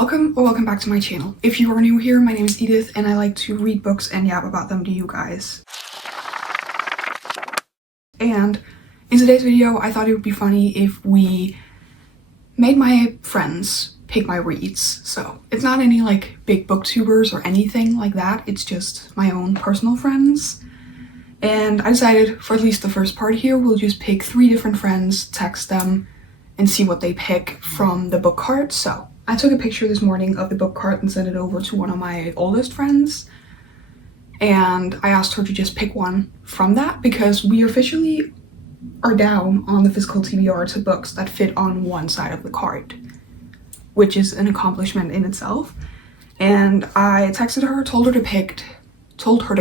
Welcome back to my channel. If you are new here, my name is Edith and I like to read books and yap about them to you guys. And in today's video, I thought it would be funny if we made my friends pick my reads. So it's not any like big booktubers or anything like that. It's just my own personal friends. And I decided for at least the first part here, we'll just pick 3 different friends, text them, and see what they pick from the book cart. So I took a picture this morning of the book cart and sent it over to one of my oldest friends. And I asked her to just pick one from that because we officially are down on the physical TBR to books that fit on one side of the cart, which is an accomplishment in itself. And I texted her, told her to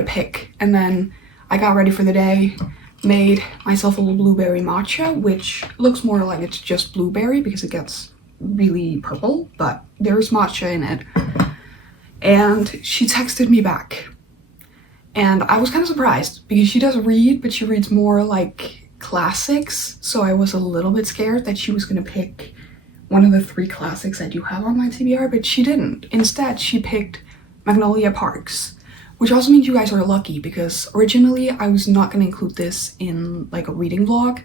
pick, and then I got ready for the day, made myself a little blueberry matcha, which looks more like it's just blueberry because it gets really purple, but there's matcha in it. And she texted me back. And I was kind of surprised because she does read, but she reads more like classics. So I was a little bit scared that she was gonna pick one of the 3 classics I do have on my TBR, but she didn't. Instead, she picked Magnolia Parks, which also means you guys are lucky because originally I was not gonna include this in like a reading vlog.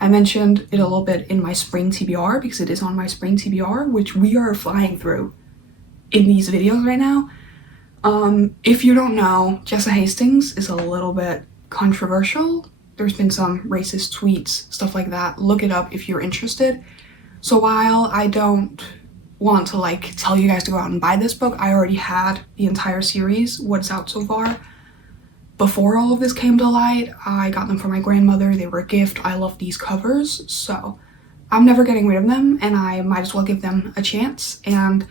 I mentioned it a little bit in my spring TBR because it is on my spring TBR, which we are flying through in these videos right now. If you don't know, Jessa Hastings is a little bit controversial. There's been some racist tweets, stuff like that. Look it up if you're interested. So while I don't want to like tell you guys to go out and buy this book, I already had the entire series, what's out so far. Before all of this came to light, I got them for my grandmother. They were a gift. I love these covers, so I'm never getting rid of them and I might as well give them a chance. And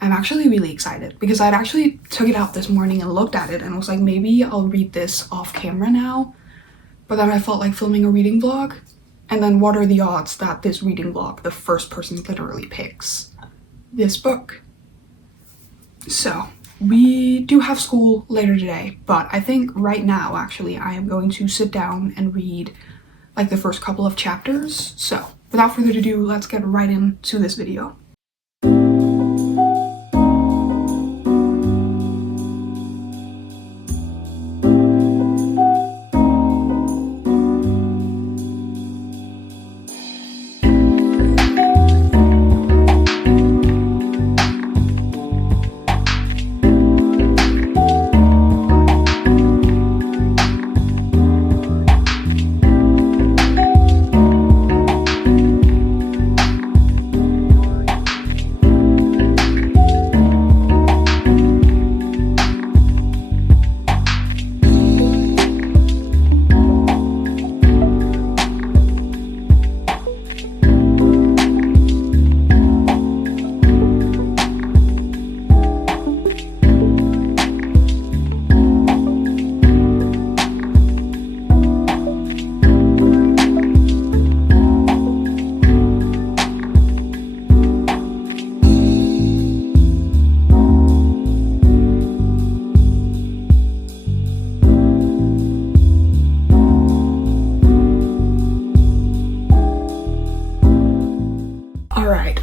I'm actually really excited because I'd actually took it out this morning and looked at it and was like, maybe I'll read this off camera now. But then I felt like filming a reading vlog. And then what are the odds that this reading vlog, the first person literally picks this book? So we do have school later today, but I think right now, actually, I am going to sit down and read like the first couple of chapters. So without further ado, let's get right into this video.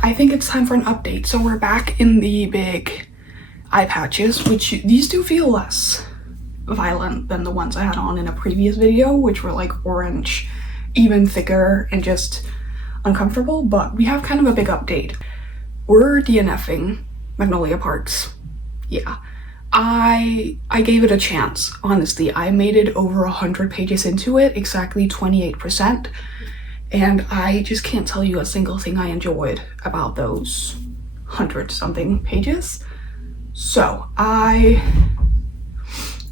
I think it's time for an update. So we're back in the big eye patches, which these do feel less violent than the ones I had on in a previous video, which were like orange, even thicker and just uncomfortable. But we have kind of a big update. We're DNFing Magnolia Parks. Yeah, I gave it a chance. Honestly, I made it over 100 pages into it, exactly 28%. And I just can't tell you a single thing I enjoyed about those 100-something pages. So I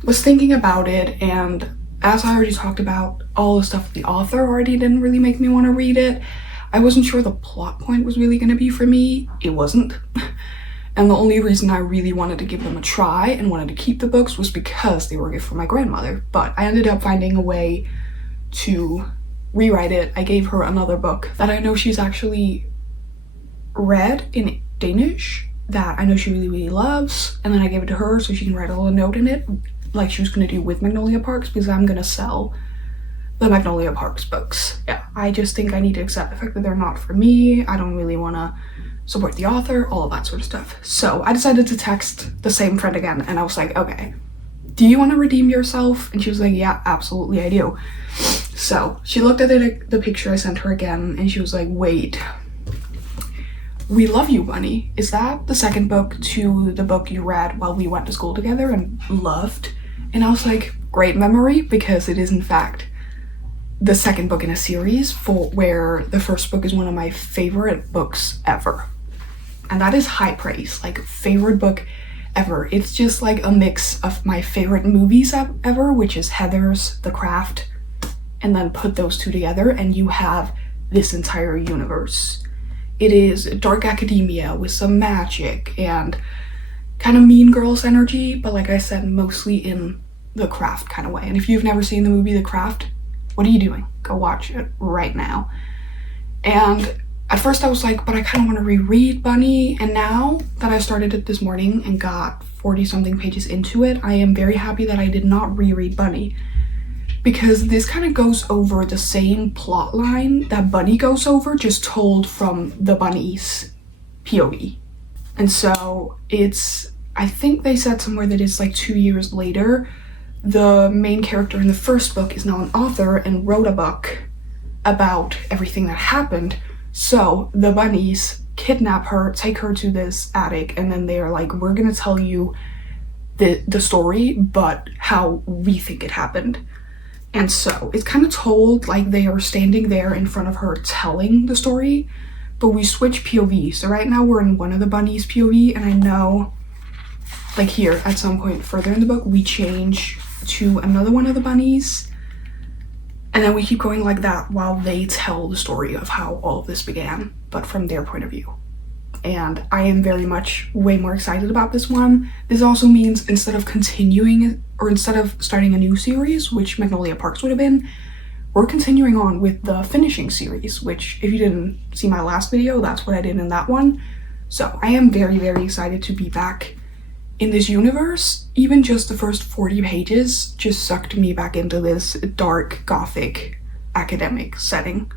was thinking about it, and as I already talked about, all the stuff with the author already didn't really make me want to read it. I wasn't sure the plot point was really going to be for me. It wasn't. And the only reason I really wanted to give them a try and wanted to keep the books was because they were a gift from my grandmother. But I ended up finding a way to rewrite it. I gave her another book that I know she's actually read in Danish that I know she really loves, and then I gave it to her so she can write a little note in it like she was gonna do with Magnolia Parks, because I'm gonna sell the Magnolia Parks books. Yeah, I just think I need to accept the fact that they're not for me. I don't really want to support the author, all of that sort of stuff. So I decided to text the same friend again, and I was like, okay, do you want to redeem yourself? And she was like, yeah, absolutely, I do. So she looked at the picture I sent her again, and she was like, wait, We Love You, Bunny. Is that the second book to the book you read while we went to school together and loved? And I was like, great memory, because it is in fact the second book in a series where the first book is one of my favorite books ever. And that is high praise, like favorite book ever. It's just like a mix of my favorite movies ever, which is Heathers, The Craft, and then put those two together and you have this entire universe. It is dark academia with some magic and kind of Mean Girls energy, but like I said, mostly in The Craft kind of way. And if you've never seen the movie The Craft, what are you doing? Go watch it right now. And at first I was like, but I kind of want to reread Bunny. And now that I started it this morning and got 40 something pages into it, I am very happy that I did not reread Bunny, because this kind of goes over the same plot line that Bunny goes over, just told from the bunny's POV. And so I think they said somewhere that it's like 2 years later. The main character in the first book is now an author and wrote a book about everything that happened. So the bunnies kidnap her, take her to this attic, and then they're like, we're gonna tell you the story, but how we think it happened. And so it's kind of told like they are standing there in front of her telling the story, but we switch POV. So right now we're in one of the bunnies' POV, and I know like here at some point further in the book we change to another one of the bunnies, and then we keep going like that while they tell the story of how all of this began, but from their point of view. And I am very much way more excited about this one. This also means instead of continuing, or instead of starting a new series, which Magnolia Parks would have been, we're continuing on with the finishing series, which if you didn't see my last video, that's what I did in that one. So I am very, very excited to be back in this universe. Even just the first 40 pages just sucked me back into this dark, gothic, academic setting.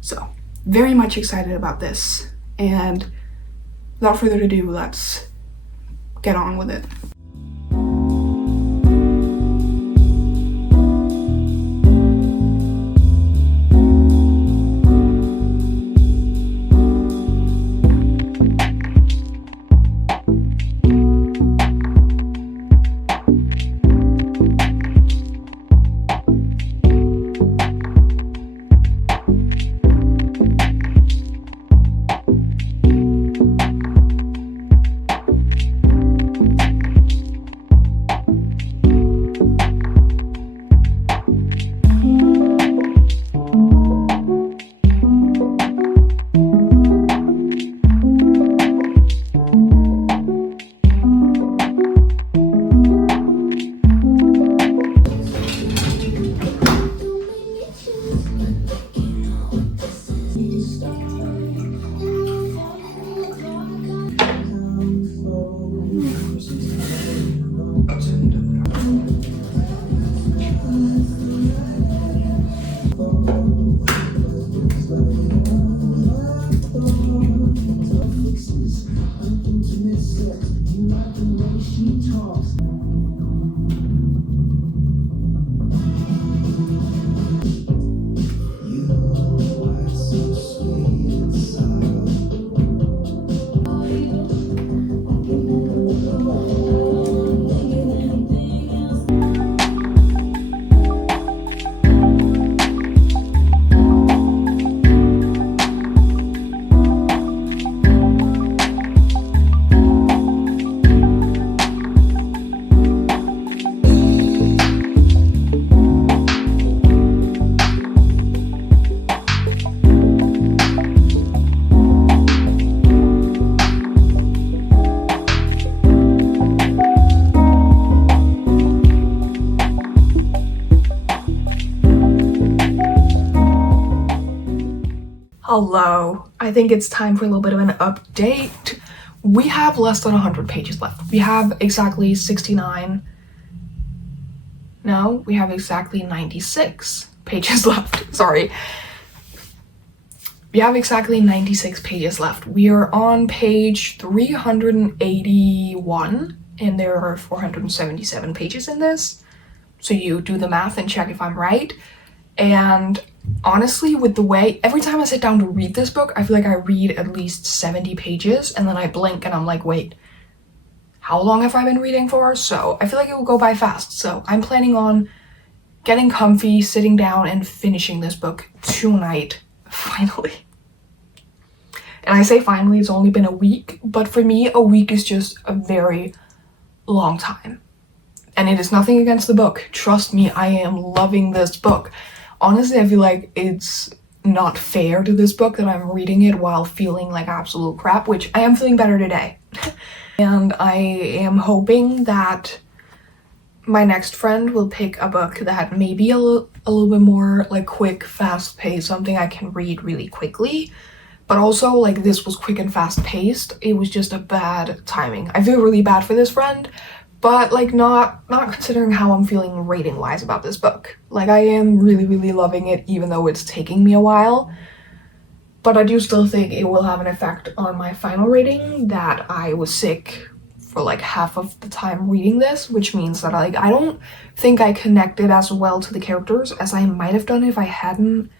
So very much excited about this. And without further ado, let's get on with it. Hello, I think it's time for a little bit of an update. We have less than 100 pages left. We have exactly 69. No, we have exactly 96 pages left. Sorry. We have exactly 96 pages left. We are on page 381, and there are 477 pages in this. So you do the math and check if I'm right. And honestly, with the way, every time I sit down to read this book, I feel like I read at least 70 pages, and then I blink and I'm like, wait, how long have I been reading for? So I feel like it will go by fast. So I'm planning on getting comfy, sitting down, and finishing this book tonight, finally. And I say finally, it's only been a week, but for me, a week is just a very long time. And it is nothing against the book. Trust me, I am loving this book. Honestly, I feel like it's not fair to this book that I'm reading it while feeling like absolute crap, which I am feeling better today. And I am hoping that my next friend will pick a book that may be a little bit more like quick, fast paced, something I can read really quickly. But also, like, this was quick and fast paced. It was just a bad timing. I feel really bad for this friend, but like not considering how I'm feeling rating wise about this book. Like, I am really loving it, even though it's taking me a while. But I do still think it will have an effect on my final rating that I was sick for like half of the time reading this, which means that I don't think I connected as well to the characters as I might have done if I hadn't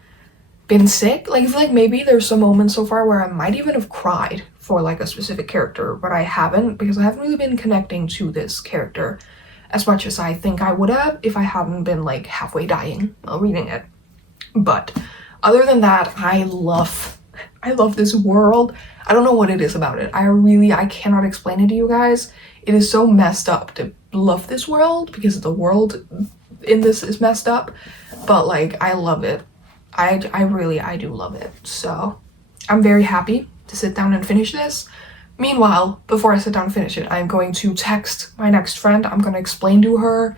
been sick. Like, I feel like maybe there's some moments so far where I might even have cried for like a specific character, but I haven't, because I haven't really been connecting to this character as much as I think I would have if I hadn't been like halfway dying while reading it. But other than that, I love this world. I don't know what it is about it. I cannot explain it to you guys. It is so messed up to love this world because the world in this is messed up, but like, I love it. I do love it. So I'm very happy to sit down and finish this. Meanwhile, before I sit down and finish it, I'm going to text my next friend. I'm going to explain to her,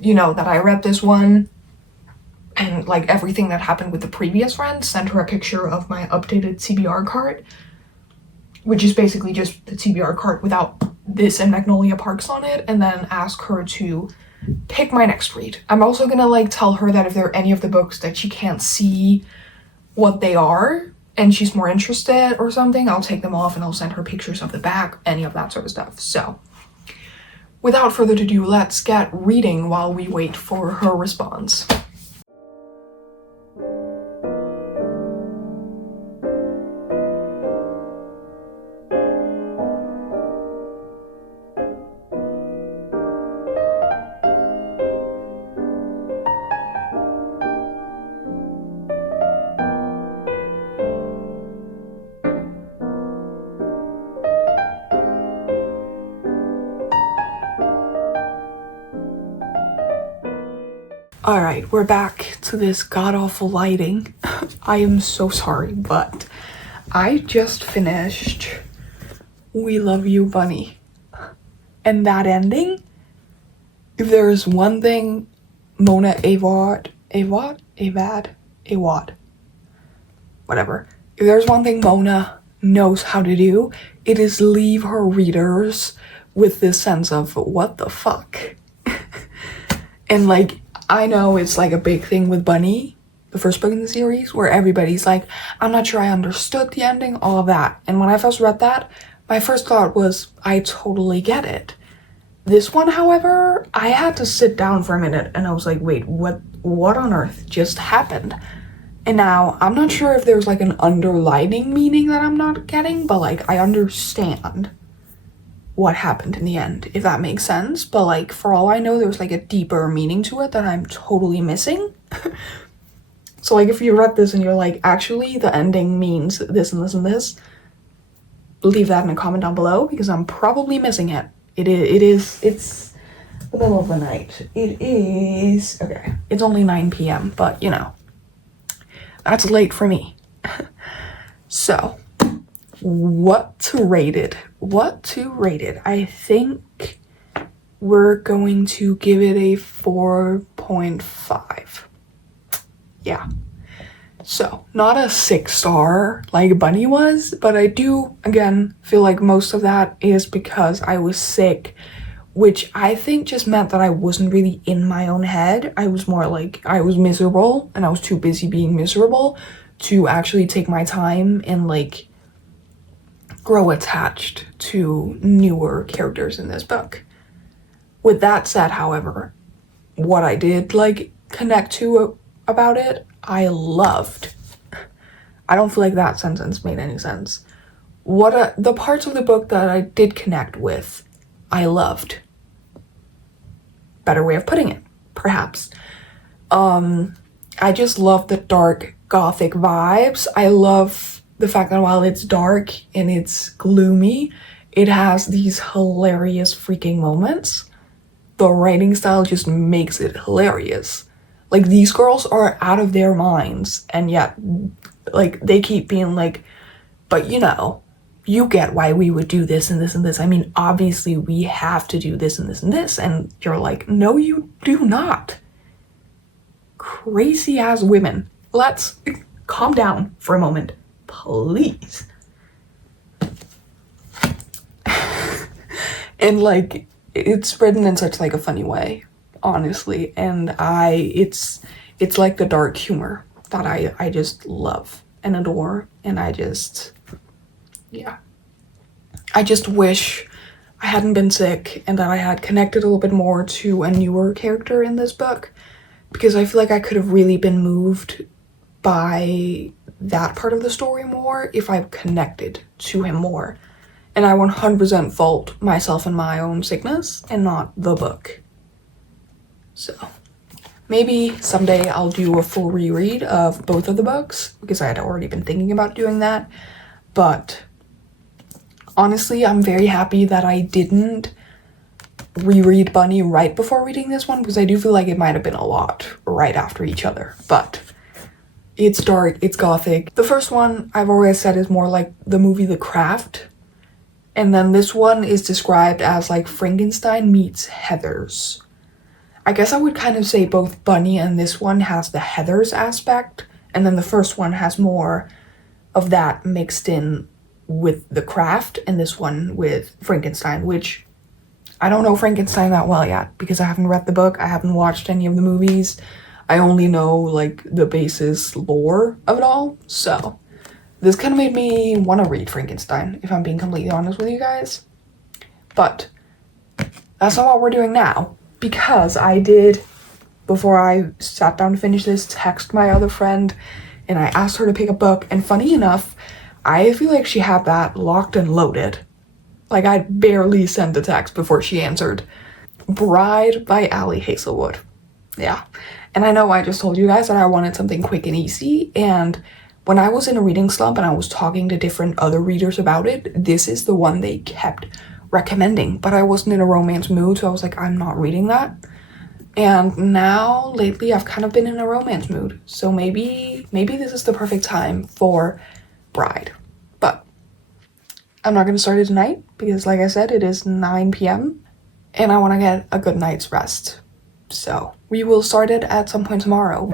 you know, that I read this one and like everything that happened with the previous friend. Send her a picture of my updated TBR card, which is basically just the TBR card without this and Magnolia Parks on it, and then ask her to pick my next read. I'm also gonna like tell her that if there are any of the books that she can't see what they are and she's more interested or something, I'll take them off and I'll send her pictures of the back, any of that sort of stuff. So without further ado, let's get reading while we wait for her response. Alright, we're back to this god-awful lighting. I am so sorry, but I just finished We Love You, Bunny. And that ending, if there is one thing Mona Awad, whatever. If there's one thing Mona knows how to do, it is leave her readers with this sense of, what the fuck? And like, I know it's like a big thing with Bunny, the first book in the series, where everybody's like, I'm not sure I understood the ending, all of that. And when I first read that, my first thought was, I totally get it. This one, however, I had to sit down for a minute and I was like, wait, what on earth just happened? And now, I'm not sure if there's like an underlining meaning that I'm not getting, but like, I understand what happened in the end, if that makes sense. But like, for all I know, there's like a deeper meaning to it that I'm totally missing. So like, if you read this and you're like, actually the ending means this and this and this, leave that in a comment down below, because I'm probably missing it. It's the middle of the night. Okay, it's only 9 p.m, but you know, that's late for me. So what to rate it? I think we're going to give it a 4.5. Yeah. So, not a 6-star like Bunny was, but I do, again, feel like most of that is because I was sick, which I think just meant that I wasn't really in my own head. I was more like, I was miserable, and I was too busy being miserable to actually take my time and like grow attached to newer characters in this book. With that said, however, what I did like connect to about it, I loved. I don't feel like that sentence made any sense. The parts of the book that I did connect with, I loved. Better way of putting it, perhaps. I just love the dark gothic vibes. I love the fact that while it's dark and it's gloomy, it has these hilarious freaking moments. The writing style just makes it hilarious. Like, these girls are out of their minds, and yet, like, they keep being like, but you know, you get why we would do this and this and this. I mean, obviously we have to do this and this and this. And you're like, no, you do not. Crazy ass women. Let's calm down for a moment, please. And like, it's written in such like a funny way, honestly. And it's like the dark humor that I just love and adore. And I just wish I hadn't been sick and that I had connected a little bit more to a newer character in this book, because I feel like I could have really been moved by that part of the story more if I connected to him more. And I 100% fault myself and my own sickness and not the book. So maybe someday I'll do a full reread of both of the books, because I had already been thinking about doing that. But honestly, I'm very happy that I didn't reread Bunny right before reading this one, because I do feel like it might have been a lot right after each other. But it's dark, it's gothic. The first one, I've always said, is more like the movie The Craft. And then this one is described as like Frankenstein meets Heathers. I guess I would kind of say both Bunny and this one has the Heathers aspect, and then the first one has more of that mixed in with The Craft, and this one with Frankenstein, which I don't know Frankenstein that well yet, because I haven't read the book, I haven't watched any of the movies, I only know like the basis lore of it all. So this kind of made me want to read Frankenstein, if I'm being completely honest with you guys. But that's not what we're doing now, because I did, before I sat down to finish this, text my other friend and I asked her to pick a book, and funny enough, I feel like she had that locked and loaded. Like, I barely sent a text before she answered. Bride by Ali Hazelwood. Yeah. And I know I just told you guys that I wanted something quick and easy, and when I was in a reading slump and I was talking to different other readers about it, this is the one they kept recommending. But I wasn't in a romance mood, so I was like, I'm not reading that. And now, lately, I've kind of been in a romance mood. So maybe this is the perfect time for Bride. But I'm not going to start it tonight, because like I said, it is 9 p.m. and I want to get a good night's rest. So we will start it at some point tomorrow.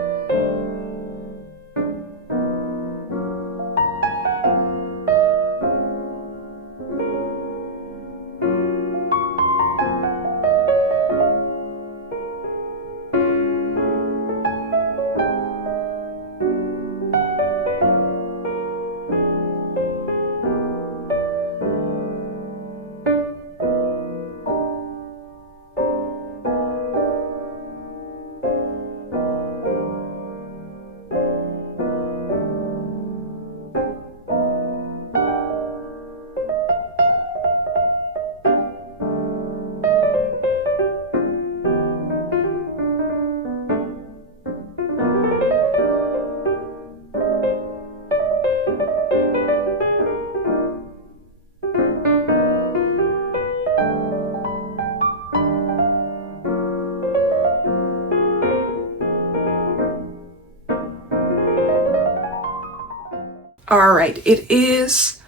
Alright, it is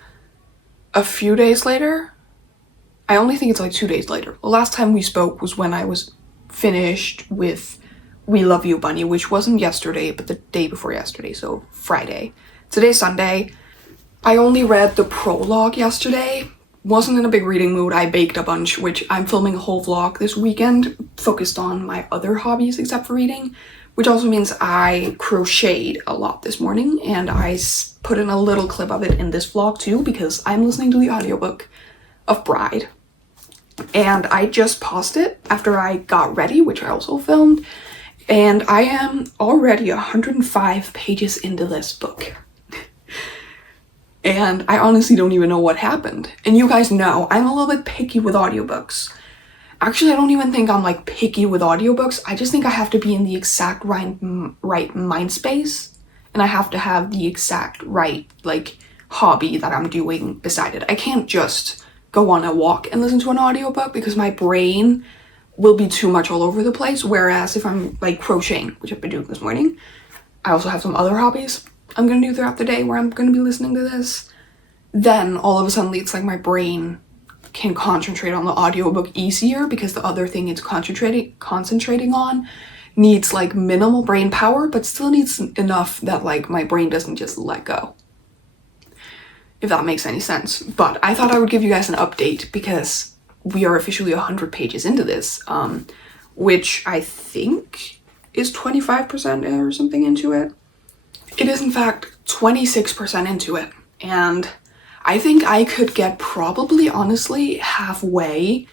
a few days later. I only think it's like 2 days later. The last time we spoke was when I was finished with We Love You, Bunny, which wasn't yesterday, but the day before yesterday, so Friday. Today's Sunday. I only read the prologue yesterday. Wasn't in a big reading mood. I baked a bunch, which I'm filming a whole vlog this weekend focused on my other hobbies except for reading. which also means I crocheted a lot this morning, and I put in a little clip of it in this vlog too, because I'm listening to the audiobook of Bride. And I just paused it after I got ready, which I also filmed, and I am already 105 pages into this book. And I honestly don't even know what happened. And you guys know, I'm a little bit picky with audiobooks. Actually, I don't even think I'm like picky with audiobooks. I just think I have to be in the exact right mind space, and I have to have the exact right like hobby that I'm doing beside it. I can't just go on a walk and listen to an audiobook because my brain will be too much all over the place. Whereas if I'm like crocheting, which I've been doing this morning, I also have some other hobbies I'm gonna do throughout the day where I'm gonna be listening to this, then all of a sudden it's like my brain can concentrate on the audiobook easier, because the other thing it's concentrating on needs like minimal brain power, but still needs enough that like my brain doesn't just let go. If that makes any sense. But I thought I would give you guys an update because we are officially 100 pages into this, which I think is 25% or something into it. It is in fact 26% into it, and I think I could get probably honestly halfway,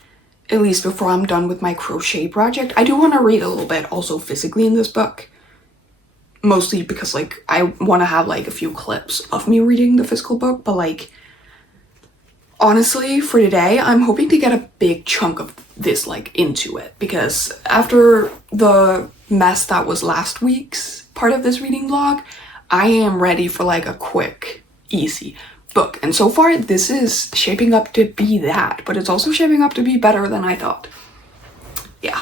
at least before I'm done with my crochet project. I do want to read a little bit also physically in this book, mostly because like I want to have like a few clips of me reading the physical book, but like honestly for today I'm hoping to get a big chunk of this like into it, because after the mess that was last week's part of this reading vlog, I am ready for like a quick, easy book. And so far this is shaping up to be that, but it's also shaping up to be better than I thought. Yeah,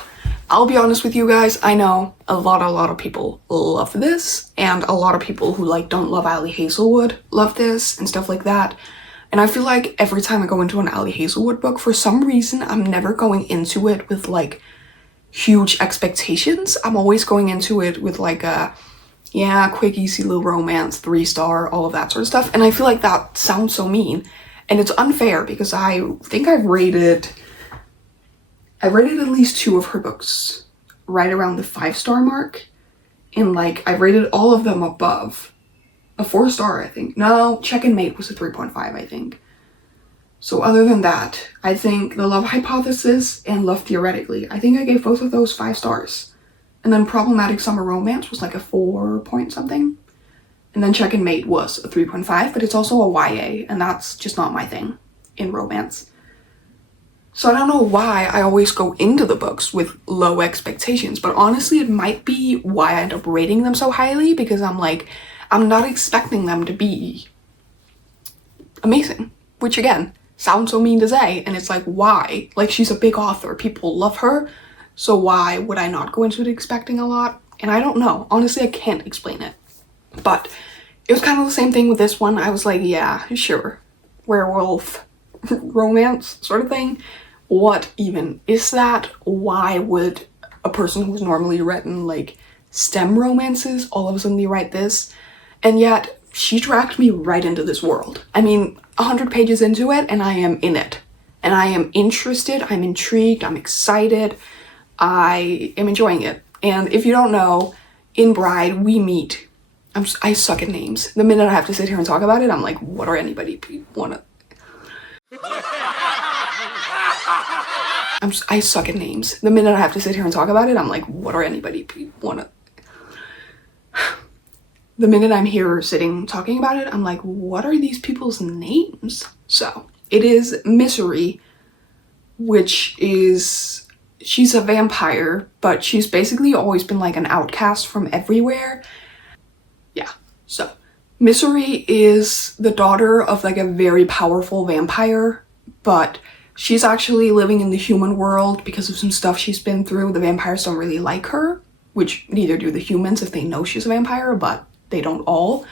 I'll be honest with you guys, I know a lot of people love this, and a lot of people who like don't love Ali Hazelwood love this and stuff like that. And I feel like every time I go into an Ali Hazelwood book, for some reason I'm never going into it with like huge expectations. I'm always going into it with like a yeah, quick, easy little romance, 3-star, all of that sort of stuff. And I feel like that sounds so mean. And it's unfair because I think I've rated at least 2 of her books right around the 5-star mark. And like, I've rated all of them above a 4-star, I think. No, Check and Mate was a 3.5, I think. So other than that, I think The Love Hypothesis and Love Theoretically, I think I gave both of those 5 stars. And then Problematic Summer Romance was like a 4 point something. And then Check and Mate was a 3.5, but it's also a YA, and that's just not my thing in romance. So I don't know why I always go into the books with low expectations, but honestly it might be why I end up rating them so highly, because I'm like, I'm not expecting them to be amazing. Which again, sounds so mean to say, and it's like, why? Like, she's a big author, people love her. So why would I not go into it expecting a lot? And I don't know. Honestly, I can't explain it. But it was kind of the same thing with this one. I was like, yeah, sure. Werewolf romance sort of thing. What even is that? Why would a person who's normally written like STEM romances all of a sudden write this? And yet she dragged me right into this world. I mean, 100 pages into it and I am in it. And I am interested, I'm intrigued, I'm excited. I am enjoying it. And if you don't know, in Bride, we meet. I suck at names. The minute I have to sit here and talk about it, I'm like, what are anybody wanna... I suck at names. The minute I have to sit here and talk about it, I'm like, what are anybody wanna... The minute I'm here sitting talking about it, I'm like, what are these people's names? So, it is Misery, which is... She's a vampire, but she's basically always been like an outcast from everywhere. Yeah, so Misery is the daughter of like a very powerful vampire, but she's actually living in the human world because of some stuff she's been through. The vampires don't really like her, which neither do the humans if they know she's a vampire, but they don't all.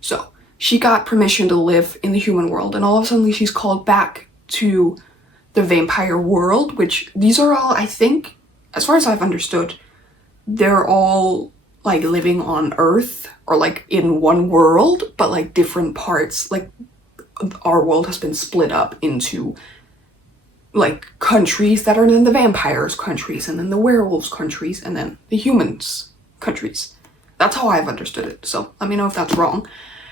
So she got permission to live in the human world, and all of a sudden she's called back to the vampire world, which these are all, I think, as far as I've understood, they're all like living on Earth or like in one world, but like different parts. Like our world has been split up into like countries that are then the vampires countries, and then the werewolves countries, and then the humans countries. That's how I've understood it, so let me know if that's wrong.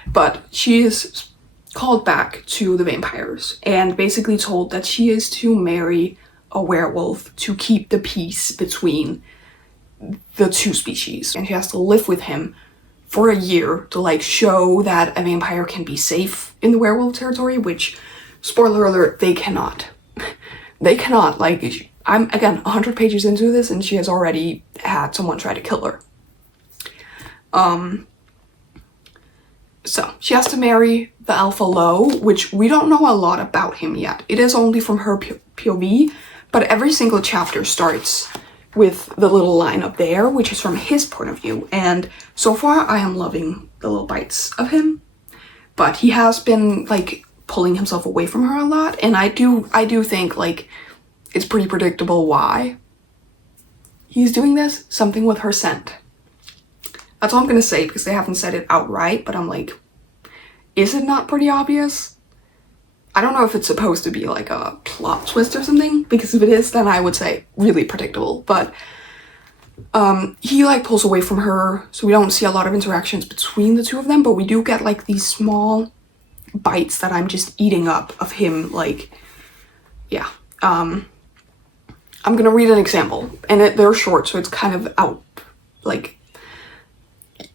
But she is called back to the vampires and basically told that she is to marry a werewolf to keep the peace between the two species. And she has to live with him for a year to like show that a vampire can be safe in the werewolf territory, which, spoiler alert, they cannot. They cannot. Like, I'm, again, 100 pages into this and she has already had someone try to kill her. So she has to marry the Alpha Low, which we don't know a lot about him yet. It is only from her POV, but every single chapter starts with the little line up there, which is from his point of view. And so far I am loving the little bites of him, but he has been like pulling himself away from her a lot. And I do think like it's pretty predictable why he's doing this. Something with her scent. That's all I'm gonna say because they haven't said it outright, but I'm like, is it not pretty obvious? I don't know if it's supposed to be like a plot twist or something, because if it is, then I would say really predictable. But he like pulls away from her, so we don't see a lot of interactions between the two of them, but we do get like these small bites that I'm just eating up of him, like, yeah. I'm gonna read an example, and they're short, so it's kind of out, like,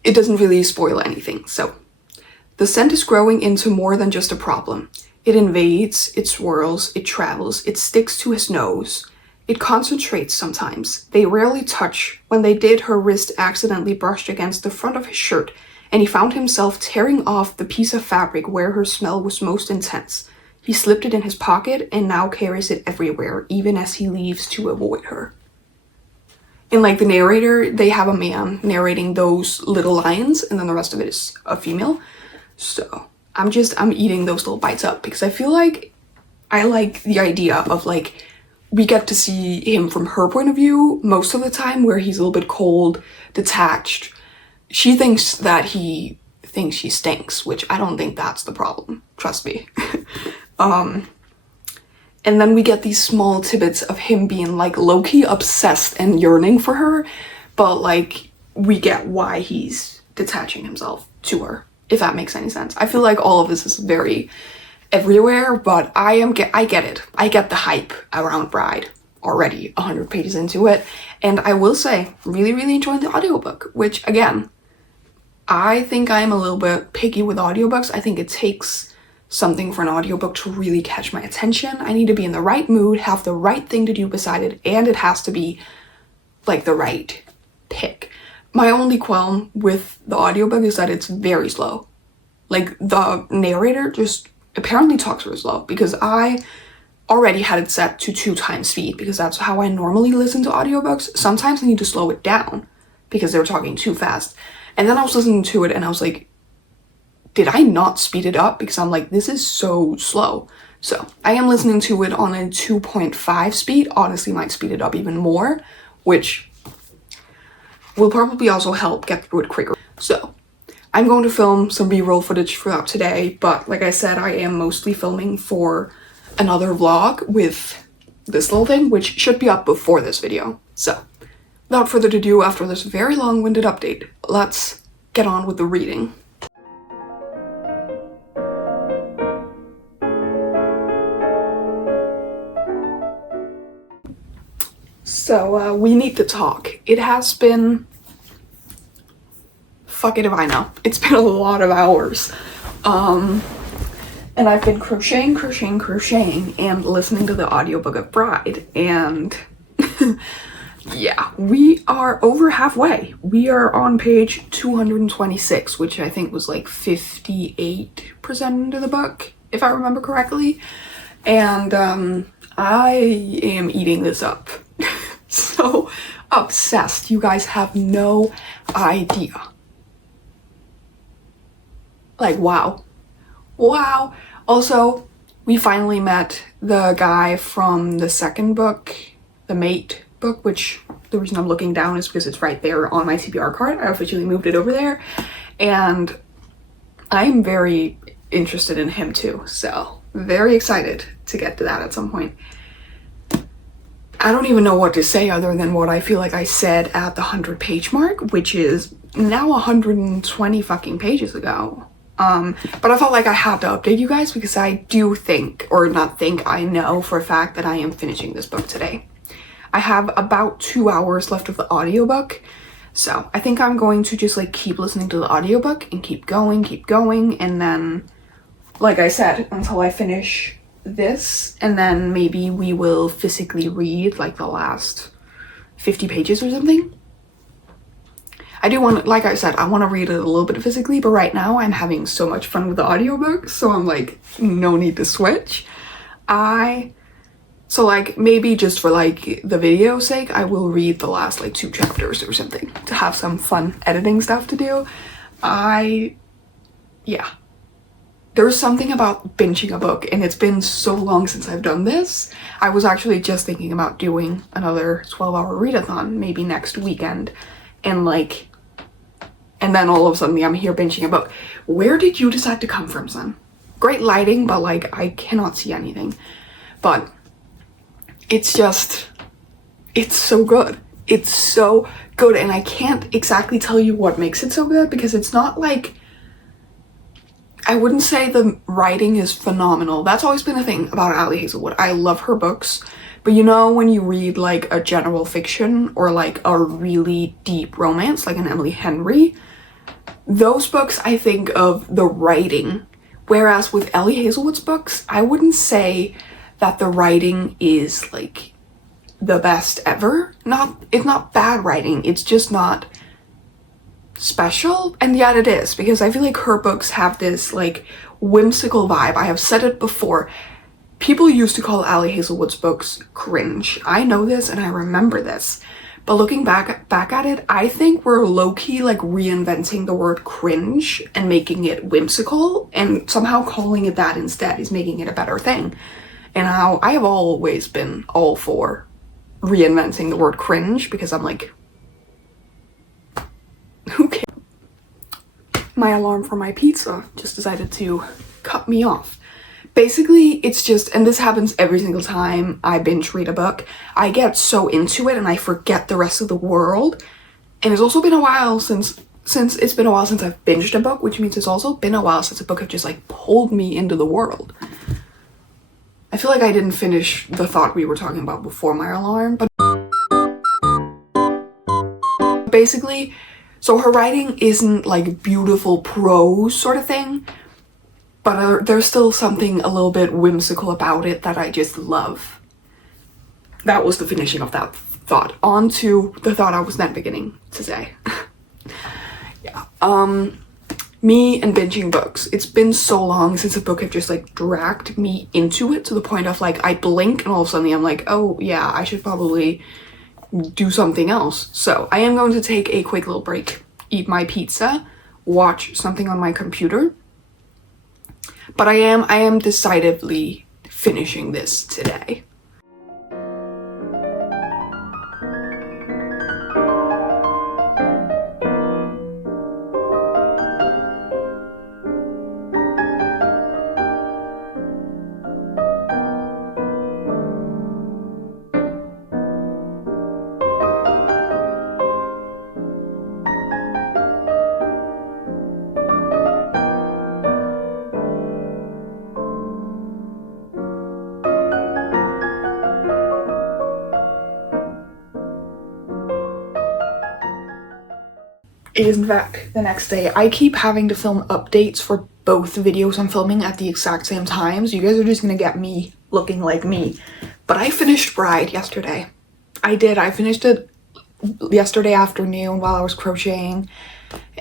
it doesn't really spoil anything. So, the scent is growing into more than just a problem. It invades, it swirls, it travels, it sticks to his nose. It concentrates sometimes. They rarely touch. When they did, her wrist accidentally brushed against the front of his shirt, and he found himself tearing off the piece of fabric where her smell was most intense. He slipped it in his pocket and now carries it everywhere, even as he leaves to avoid her. In like the narrator, they have a man narrating those little lines, and then the rest of it is a female. So I'm eating those little bites up because I feel like I like the idea of like, we get to see him from her point of view most of the time, where he's a little bit cold, detached. She thinks that he thinks she stinks, which I don't think that's the problem. Trust me. And then we get these small tidbits of him being like low-key obsessed and yearning for her, but like we get why he's detaching himself to her, if that makes any sense. I feel like all of this is very everywhere, but I get it. I get the hype around Bride already 100 pages into it. And I will say, really, really enjoyed the audiobook, which again, I think I'm a little bit picky with audiobooks. I think it takes something for an audiobook to really catch my attention. I need to be in the right mood, have the right thing to do beside it, and it has to be like the right pick. My only qualm with the audiobook is that it's very slow. Like the narrator just apparently talks very slow, because I already had it set to 2x speed because that's how I normally listen to audiobooks. Sometimes I need to slow it down because they're talking too fast. And then I was listening to it and I was like, did I not speed it up? Because I'm like, this is so slow. So I am listening to it on a 2.5 speed. Honestly, might speed it up even more, which will probably also help get through it quicker. So I'm going to film some B-roll footage throughout today, but like I said, I am mostly filming for another vlog with this little thing, which should be up before this video. So without further ado, after this very long-winded update, let's get on with the reading. So we need to talk. It has been, fuck it if I know, it's been a lot of hours. And I've been crocheting and listening to the audiobook of Bride, and yeah, we are over halfway. We are on page 226, which I think was like 58% into the book, if I remember correctly. And I am eating this up. So obsessed. You guys have no idea. Like, wow. Wow. Also, we finally met the guy from the second book, the Mate book, which the reason I'm looking down is because it's right there on my TBR card. I officially moved it over there, and I'm very interested in him too, so very excited to get to that at some point. I don't even know what to say other than what I feel like I said at the 100-page mark, which is now 120 fucking pages ago. But I felt like I had to update you guys because I do think, or not think, I know for a fact that I am finishing this book today. I have about 2 hours left of the audiobook, so I think I'm going to just like keep listening to the audiobook and keep going, and then, like I said, until I finish this, and then maybe we will physically read like the last 50 pages or something. I do want, like I said, I want to read it a little bit physically, but right now I'm having so much fun with the audiobook, so I'm like, no need to switch. So like, maybe just for like the video's sake, I will read the last like 2 chapters or something to have some fun editing stuff to do. Yeah. There's something about binging a book, and it's been so long since I've done this. I was actually just thinking about doing another 12-hour readathon maybe next weekend, and then all of a sudden I'm here binging a book. Where did you decide to come from, son? Great lighting, but like I cannot see anything. But it's just, it's so good. It's so good, and I can't exactly tell you what makes it so good because it's not like, I wouldn't say the writing is phenomenal. That's always been a thing about Ali Hazelwood. I love her books, but you know when you read like a general fiction or like a really deep romance like an Emily Henry, those books I think of the writing. Whereas with Ellie Hazelwood's books, I wouldn't say that the writing is like the best ever. It's not bad writing, it's just not special, and yet it is, because I feel like her books have this like whimsical vibe. I have said it before. People used to call Ali Hazelwood's books cringe. I know this and I remember this. But looking back at it, I think we're low-key like reinventing the word cringe and making it whimsical, and somehow calling it that instead is making it a better thing. And I have always been all for reinventing the word cringe because I'm like, who cares? My alarm for my pizza just decided to cut me off. Basically, it's just, and this happens every single time I binge read a book, I get so into it and I forget the rest of the world. And it's also been a while since it's been a while since I've binged a book, which means it's also been a while since a book has just like pulled me into the world. I feel like I didn't finish the thought we were talking about before my alarm, but basically, so her writing isn't like beautiful prose sort of thing, but there's still something a little bit whimsical about it that I just love. That was the finishing of that thought. On to the thought I was then beginning to say. Yeah. Me and binging books. It's been so long since a book have just like dragged me into it to the point of like I blink and all of a sudden I'm like, oh yeah, I should probably do something else. So I am going to take a quick little break, eat my pizza, watch something on my computer. But I am decidedly finishing this today. It is in fact the next day. I keep having to film updates for both videos I'm filming at the exact same time, so you guys are just gonna get me looking like me. But I finished Bride yesterday. I did. I finished it yesterday afternoon while I was crocheting,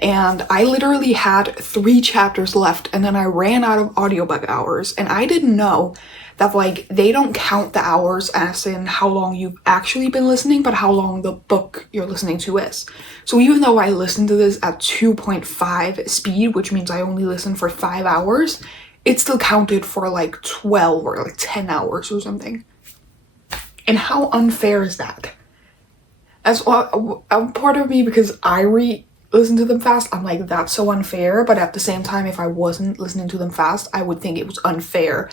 and I literally had 3 chapters left, and then I ran out of audiobook hours, and I didn't know that like they don't count the hours as in how long you've actually been listening, but how long the book you're listening to is. So even though I listened to this at 2.5 speed, which means I only listened for 5 hours, it still counted for like 12 or like 10 hours or something. And how unfair is that? As well, a part of me, because I listen to them fast, I'm like, that's so unfair. But at the same time, if I wasn't listening to them fast, I would think it was unfair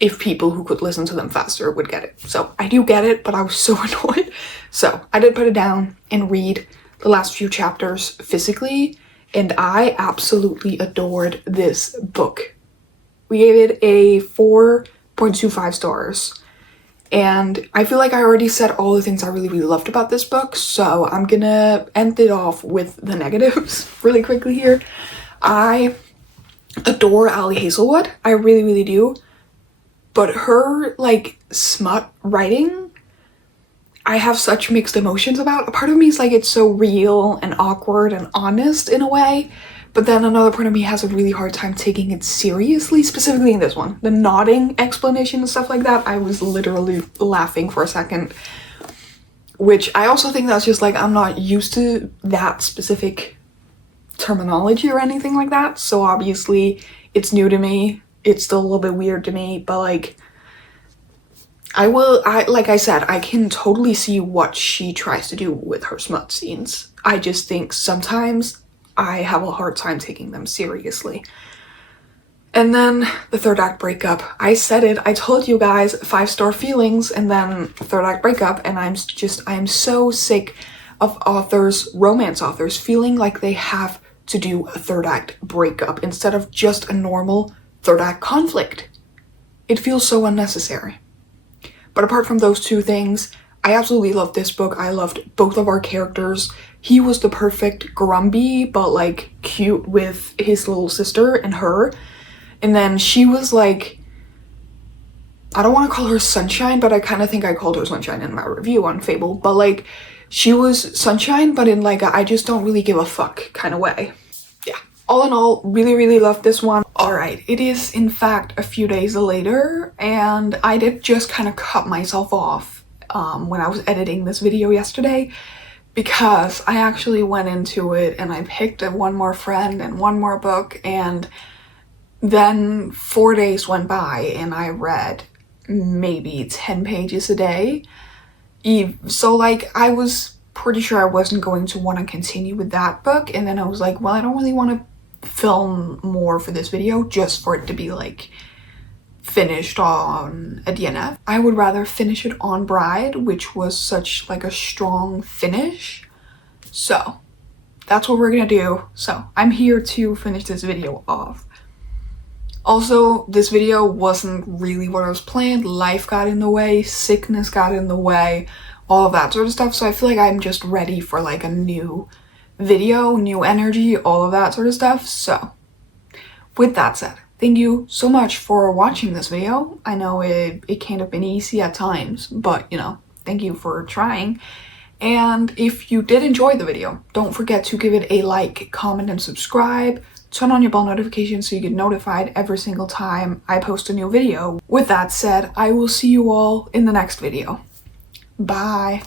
if people who could listen to them faster would get it. So I do get it, but I was so annoyed. So I did put it down and read the last few chapters physically, and I absolutely adored this book. We gave it a 4.25 stars. And I feel like I already said all the things I really, really loved about this book, so I'm gonna end it off with the negatives really quickly here. I adore Ali Hazelwood. I really, really do. But her, like, smut writing, I have such mixed emotions about. A part of me is like, it's so real and awkward and honest in a way. But then another part of me has a really hard time taking it seriously, specifically in this one. The nodding explanation and stuff like that, I was literally laughing for a second. Which I also think that's just like, I'm not used to that specific terminology or anything like that. So obviously it's new to me. It's still a little bit weird to me, but like, like I said, I can totally see what she tries to do with her smut scenes. I just think sometimes I have a hard time taking them seriously. And then the third act breakup. I said it, I told you guys, 5-star feelings, and then third act breakup, and I'm so sick of romance authors, feeling like they have to do a third act breakup instead of just a normal third act conflict. It feels so unnecessary. But apart from those two things, I absolutely loved this book. I loved both of our characters. He was the perfect Grumby, but like cute with his little sister and her. And then she was like, I don't want to call her Sunshine, but I kind of think I called her Sunshine in my review on Fable. But like, she was Sunshine, but in like a I just don't really give a fuck kind of way. Yeah. All in all, really, really loved this one. Alright, it is in fact a few days later, and I did just kind of cut myself off when I was editing this video yesterday, because I actually went into it and I picked up one more friend and one more book, and then 4 days went by and I read maybe 10 pages a day. So like, I was pretty sure I wasn't going to want to continue with that book, and then I was like, well, I don't really want to film more for this video just for it to be like finished on a DNF. I would rather finish it on Bride, which was such like a strong finish. So that's what we're gonna do. So I'm here to finish this video off. Also, this video wasn't really what I was planned. Life got in the way, sickness got in the way, all of that sort of stuff. So I feel like I'm just ready for like a new video, new energy, all of that sort of stuff. So with that said, thank you so much for watching this video. I know it can't have been easy at times, but you know, thank you for trying. And if you did enjoy the video, don't forget to give it a like, comment, and subscribe. Turn on your bell notifications so you get notified every single time I post a new video. With that said, I will see you all in the next video. Bye.